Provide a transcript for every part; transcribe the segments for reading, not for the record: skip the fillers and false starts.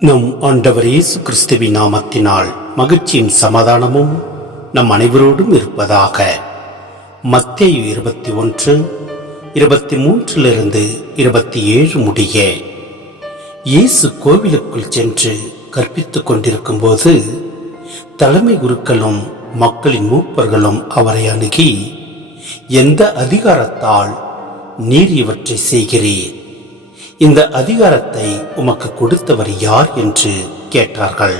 நம் ஆண்டவர் இயேசு கிறிஸ்துவின் நாமத்தினால் மகிழ்ச்சியும் சமாதானமும் நம் அனைவரோடும் இருப்பதாக. மத்தேயு 21:23-27 முடிய. இயேசு கோவிலுக்குள் சென்று கற்பித்துக் கொண்டிருக்கும் போது தலைமை குருக்களும் மக்களின் மூப்பர்களும் அவரை அணுகி, எந்த அதிகாரத்தால் நீர் இவற்றை செய்கிறீர்? இந்த அதிகாரத்தை உமக்கு கொடுத்தவர் யார் என்று கேட்டார்கள்.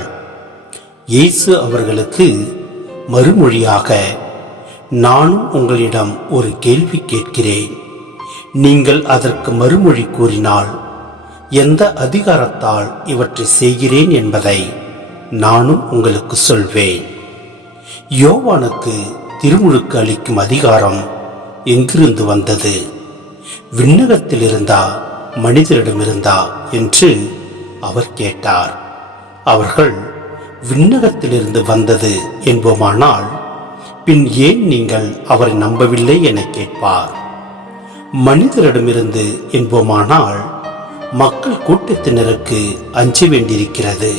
இயேசு அவர்களுக்கு மறுமொழியாக, நானும் உங்களிடம் ஒரு கேள்வி கேட்கிறேன், நீங்கள் அதற்கு மறுமொழி கூறினால் எந்த அதிகாரத்தால் இவற்றை செய்கிறேன் என்பதை நானும் உங்களுக்கு சொல்வேன். யோவானுக்கு திருமுழுக்கு அளிக்கும் அதிகாரம் எங்கிருந்து வந்தது? விண்ணகத்தில் இருந்தா மனிதரிடமிருந்தா என்று அவர் கேட்டார். அவர்கள் விண்ணகத்திலிருந்து வந்தது என்போமானால் பின் ஏன் நீங்கள் அவரை நம்பவில்லை என கேட்பார். மனிதரிடமிருந்து என்போமானால் மக்கள் கூட்டத்தினருக்கு அஞ்ச வேண்டியிருக்கிறது.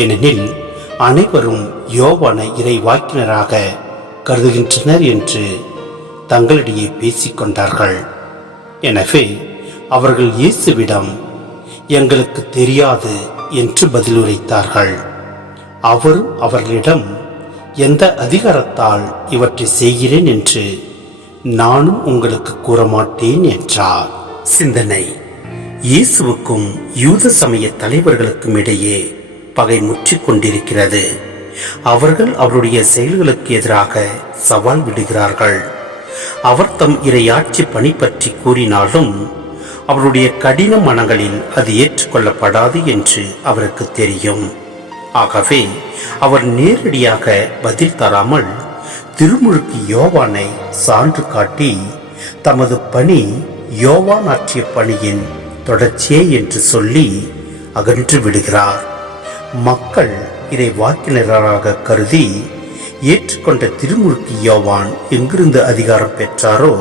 ஏனெனில் அனைவரும் யோவானை இறைவாக்கினராக கருதுகின்றனர் என்று தங்களிடையே பேசிக்கொண்டார்கள். எனவே அவர்கள் இயேசுவிடம், எங்களுக்கு தெரியாது என்று பதிலுரைத்தார்கள். அவரும் அவர்களிடம், எந்த அதிகாரத்தால் இவற்றை செய்கிறேன் என்று நானும் உங்களுக்கு கூற மாட்டேன் என்றார். சிந்தனை: இயேசுவுக்கும் யூத சமய தலைவர்களுக்கும் இடையே பகை முற்றிக் கொண்டிருக்கிறது. அவர்கள் அவருடைய செயல்களுக்கு எதிராக சவால் விடுகிறார்கள். அவர் தம் இறையாட்சி பணி பற்றி கூறினாலும் அவருடைய கடின மனங்களில் அது ஏற்றுக்கொள்ளப்படாது என்று அவருக்கு தெரியும். ஆகவே அவர் நேரடியாக பதில் தராமல் திருமுழுக்கு யோவானை சான்று காட்டி தமது பணி யோவான் ஆற்றிய பணியின் தொடர்ச்சியே என்று சொல்லி அகன்று விடுகிறார். மக்கள் இறை வாக்கினராக கருதி ஏற்றுக்கொண்ட திருமுழுக்கு யோவான் எங்கிருந்து அதிகாரம் பெற்றாரோ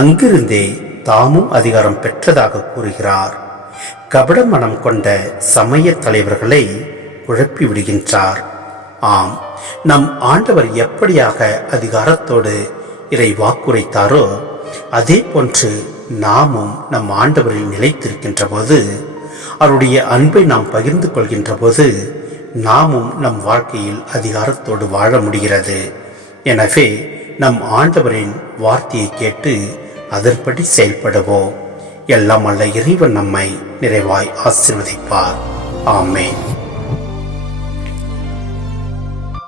அங்கிருந்தே தாமும் அதிகாரம் பெற்றதாக கூறுகிறார். கபட மனம் கொண்ட சமய தலைவர்களை குழப்பி விடுகின்றார். ஆம், நம் ஆண்டவர் எப்படியாக அதிகாரத்தோடு இறை வாக்குரைத்தாரோ அதே போன்று நாமும் நம் ஆண்டவரில் நிலைத்திருக்கின்ற போது, அவருடைய அன்பை நாம் பகிர்ந்து கொள்கின்ற போது நாமும் நம் வாழ்க்கையில் அதிகாரத்தோடு வாழ முடிகிறது. எனவே நம் ஆண்டவரின் வார்த்தையை கேட்டு அதன்படி செயல்படுவோம். எல்லாம் அல்ல இறைவன் நம்மை நிறைவாய் ஆசீர்வதிப்பார். ஆமென்.